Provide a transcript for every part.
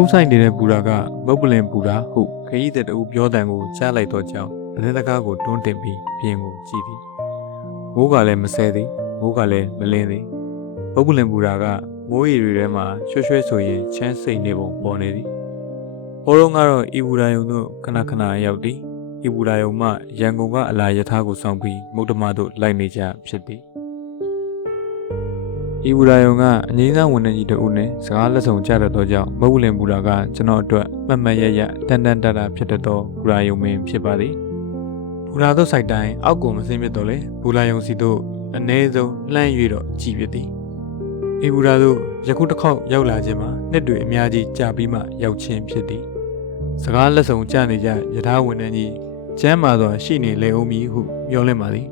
အခုဆိုင်နေတဲ့ပူရာကမုတ်ပလင်ပူရာဟုခရီးတဲ့တူပြောတန်ကိုကြားလိုက်တော့ကြောင်းသတင်းတကားကိုတွန်းတင်ပြီးပြင်ကိုကြည့်သည်မိုးကလည်းမဆဲသည်မိုးကလည်းမလင်းသည်မုတ်ပလင်ပူရာကမိုးရီတွေထဲမှာရွှဲရွှဲဆိုရင်ချမ်းစိတ်နေပုံပေါ်နေသည်ဟိုတော့ကတော့ဤဘူရာယုံတို့ခဏခဏရောက်သည်ဤဘူရာယုံမှရန်ကုန်ကအလာယထာကိုဆောင်ပြီးမုတ်တမတို့လိုက်နေကြဖြစ်သည်ဤဘူရာယုံကအငိမ့်သားဝန်ထမ်းကြီးတို့နဲ့စကားလက်ဆောင်ကြတတ်သောကြောင့်မုတ်ပလင်ပူရာကကျွန်တော်အတွက်မှတ်မှတ်ရရတန်တန်တတာဖြစ်တတ်သောဘူရာယုံမင်းဖြစ်ပါသည်ဘူရာတို့စိုက်တိုင်းအောက်ကိုမစင်းမြစ်တော့လေဘူရာယုံစီတို့အ ਨੇ ဆုံးလှမ်း၍တော့ကြည်ဖြစ်သည်ဤဘူရာတို့ယခုတစ်ခေါက်ရောက်လာခြင်းမှာနှစ်တွေအများကြီးကြာပြီးမှရောက်ချင်းဖြစ်သည်စကားလက်ဆောင်ကြနေကြယထာဝန်ထမ်းကြီးကျမ်းမာစွာရှိနေလေအောင်မည်ဟုပြောလင့်ပါသည်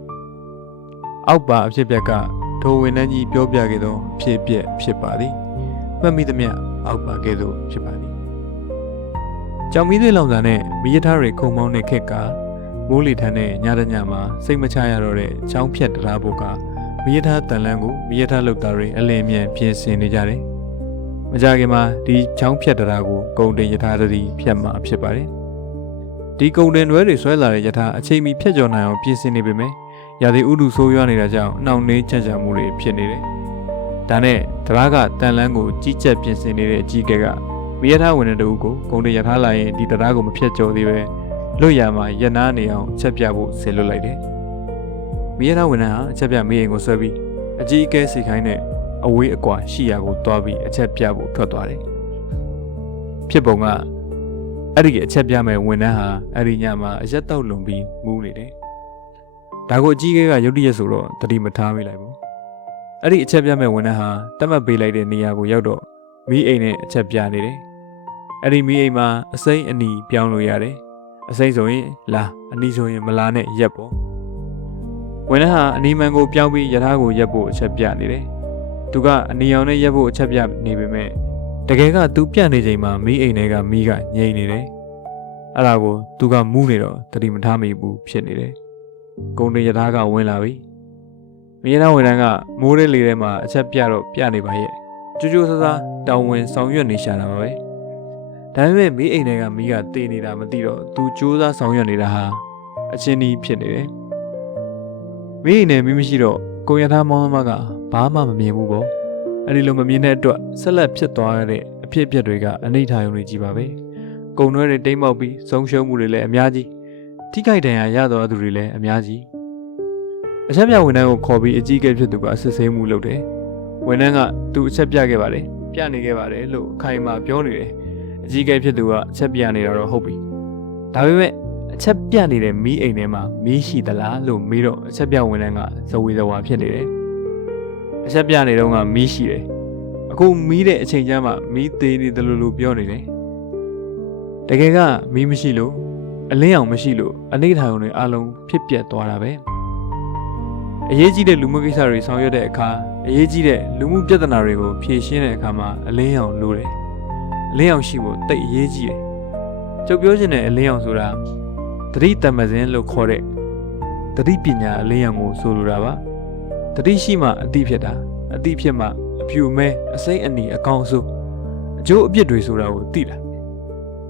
အောက်ပါအဖြစ်ပြက်ကထိုဝန်ထမ်းကြီးပြောပြခဲ့သောအဖြစ်ပြက်ဖြစ်ပါသည်မှတ်မိသမျှအောက်ပါကဲ့သို့ဖြစ်ပါသည်ကြောင်မီးသွေးလောင်စာနဲ့မီးရထားတွေခုံမောင်းတဲ့ခက်ကမိုးလေထန်းတဲ့ညတညမှာစိတ်မချရတော့တဲ့ချောင်းဖြတ်တရားဖို့ကမီးရထားတန်လန်းကိုမီးရထားလုပ်သားတွေအလင်းမြန်ပြင်ဆင်နေကြတယ်မကြခင်မှာဒီချောင်းဖြတ်တရားကိုကုန်တင်ရထားတွေဖြတ်မှာဖြစ်ပါတယ်ဒီကုန်တင်တွဲတွေဆွဲလာတဲ့ရထားအချိန်မီဖြတ်ကျော်နိုင်အောင်ပြင်ဆင်နေပေမယ့်ရာသီဥတုဆိုးရွားနေတာကြောင့်နှောင့်နှေးချမ်းချမ်းမှုတွေဖြစ်နေတယ်။ဒါနဲ့တရားကတန်လန်းကိုကြီးကြပ်ပြင်ဆင်နေတဲ့အကြီးအကဲကမီးရထားဝန်ထမ်းတို့ကိုကုန်တင်ရထားလာရင်ဒီတရားကိုမဖြတ်ကျော်သေးပဲလွတ်ရမှာရနာနေအောင်အချက်ပြဖို့ဆင်လွတ်လိုက်တယ်။မီးရထားဝန်ထမ်းဟာအချက်ပြမီးအိမ်ကိုဆွဲပြီးအကြီးအကဲစီခိုင်းတဲ့အဝေးအကွာရှိရာကိုတွားပြီးအချက်ပြဖို့ထွက်သွားတယ်။ဖြစ်ပုံကအဲ့ဒီအချက်ပြမဲ့ဝန်ထမ်းဟာအဲ့ဒီညမှာအရက်တောက်လွန်ပြီးမူးနေတယ်ဒါကိုအကြီးကရုတ်တရက်ဆိုတော့တတိမထားမိလိုက်ဘူးအဲ့ဒီအချက်ပြမဲ့ဝန်ထမ်းဟာတတ်မှတ်ပေးလိုက်တဲ့နေရာကိုရောက်တော့မီးအိမ်နဲ့အချက်ပြနေတယ်အဲ့ဒီမီးအိမ်မှာအစိမ့်အနီပြောင်းလို့ရတယ်အစိမ့်ဆိုရင်လာအနီဆိုရင်မလာနဲ့ရက်ပေါ့ဝန်ထမ်းဟာအနီမှန်ကိုပြောင်းပြီးရထားကိုရက်ဖို့အချက်ပြနေတယ်သူကအနီအောင်နဲ့ရက်ဖို့အချက်ပြနေပေမဲ့တကယ်ကသူပြနေချိန်မှာမီးအိမ်ထဲကမီးကငြိမ်နေတယ်အဲ့ဒါကိုသူကမူးနေတော့တတိမထားမိဘူးဖြစ်နေတယ်ကုန်တင်ရထားကဝင်လာပြီမီးရထားဝန်ထမ်းကမိုးရဲလေထဲမှာအချက်ပြတော့ပြနေပါရဲ့ကြိုးကြိုးဆဆတောင်ဝင်ဆောင်ရွက်နေရှာတာပါပဲဒါပေမဲ့မီးအိမ်တွေကမီးကတေးနေတာမသိတော့သူကြိုးစားဆောင်ရွက်နေတာဟာအချင်းကြီးဖြစ်နေတယ်မီးအိမ်နဲ့မီးမရှိတော့ကုန်ရထားမောင်းသမားကဘာမှမမြင်ဘူးပေါ့အဲ့ဒီလိုမမြင်တဲ့အတွက်ဆက်လက်ဖြစ်သွားတဲ့အဖြစ်အပျက်တွေကအနိဋ္ဌာယုံတွေကြီးပါပဲကုန်တွဲတွေတိမ်မောက်ပြီးဆုံးရှုံးမှုတွေလည်းအများကြီးထိခိုက်ဒဏ်ရာရသောသူတွေလည်းအများကြီးအချက်ပြဝန်ထမ်းကိုခေါ်ပြီးအကြီးအကဲဖြစ်သူကစစ်ဆေးမှုလုပ်တယ်ဝန်ထမ်းကသူအချက်ပြခဲ့ပါတယ်ပြနေခဲ့ပါတယ်လို့အခိုင်အမာပြောနေတယ်အကြီးအကဲဖြစ်သူကအချက်ပြနေတာတော့ဟုတ်ပြီဒါပေမဲ့အချက်ပြနေတဲ့မီးအိမ်ထဲမှာမီးရှိသလားလို့မေးတော့အချက်ပြဝန်ထမ်းကဇဝေဇဝါဖြစ်နေတယ်အချက်ပြနေတော့ကမီးရှိတယ်အခုမီးတဲ့အချိန်ကျမှမီးသေးနေတယ်လို့ပြောနေတယ်တကယ်ကမီးမရှိလို့အလင်းအောင်မရှိလို့အနိဋ္ဌာယုံတွေအလုံးဖြစ်ပြက်သွားတာပဲအရေးကြီးတဲ့လူမှုကိစ္စတွေဆောင်ရွက်တဲ့အခါအရေးကြီးတဲ့လူမှုပြဿနာတွေကိုဖြေရှင်းတဲ့အခါမှာအလင်းအောင်လိုတယ်အလင်းအောင်ရှိဖို့တိတ်အရေးကြီးတယ်ကျုပ်ပြောချင်တဲ့အလင်းအောင်ဆိုတာသတိတမစင်းလို့ခေါ်တဲ့သတိပညာအလင်းအောင်ကိုဆိုလိုတာပါသတိရှိမှအတိဖြစ်တာအတိဖြစ်မှအဖြူမဲအစိမ့်အနီအကောင်အဆိုးအကျိုးအပြစ်တွေဆိုတာကိုသိတာ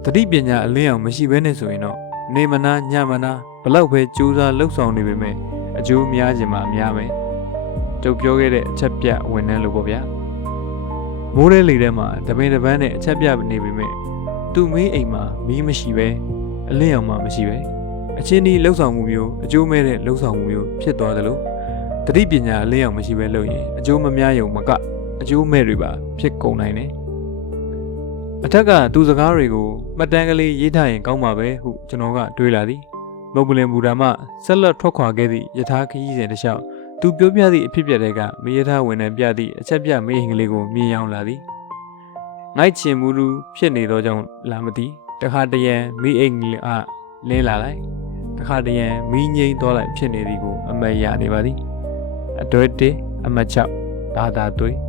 သတိပညာအလင်းအောင်မရှိဘဲနဲ့ဆိုရင်တော့နေမနာညမနာဘလောက်ပဲကြိုးစားလှုပ်ဆောင်နေပေမဲ့အကျိုးများခြင်းမှများမယ်ကျုပ်ပြောခဲ့တဲ့အချက်ပြဝန်ထမ်းလို့ပေါ့ဗျာမိုးရဲလေထဲမှာတပင်တပန်းနဲ့အချက်ပြနေပေမဲ့သူ့မီးအိမ်မှာမီးမရှိပဲအလင်းအောင်မှမရှိပဲအချင်းဒီလှုပ်ဆောင်မှုမျိုးအကျိုးမဲ့တဲ့လှုပ်ဆောင်မှုမျိုးဖြစ်သွားသလိုသတိပညာအလင်းအောင်မရှိပဲလုပ်ရင်အကျိုးမများရုံမကအကျိုးမဲ့တွေပါဖြစ်ကုန်နိုင်တယ်အထက်ကသူစကားတွေကိုမှတ်တမ်းကလေးရေးထားရင်ကောင်းပါပဲဟုကျွန်တော်ကတွေးလာသည်မုတ်ပလင်ဘူတာမှဆက်လက်ထွက်ခွာခဲ့သည့်ယထာခရီးစဉ်တစ်လျှောက်သူပြောပြသည့်အဖြစ်အပျက်တွေကမီးရထားဝန်ထမ်းပြသည့်အချက်ပြမီးဟင်ကလေးကိုမြင်ရောက်လာသည်ငိုက်ချင်မှုလူဖြစ်နေသောကြောင့်လာမသိတခါတရံမီးအိမ်ကြီးအားလင်းလာလိုက်တခါတရံမီးငိမ့်သွားလိုက်ဖြစ်နေသည်ကိုအမတ်ရနေပါသည်အတွဲ1အမတ်6ဒါသာသွေး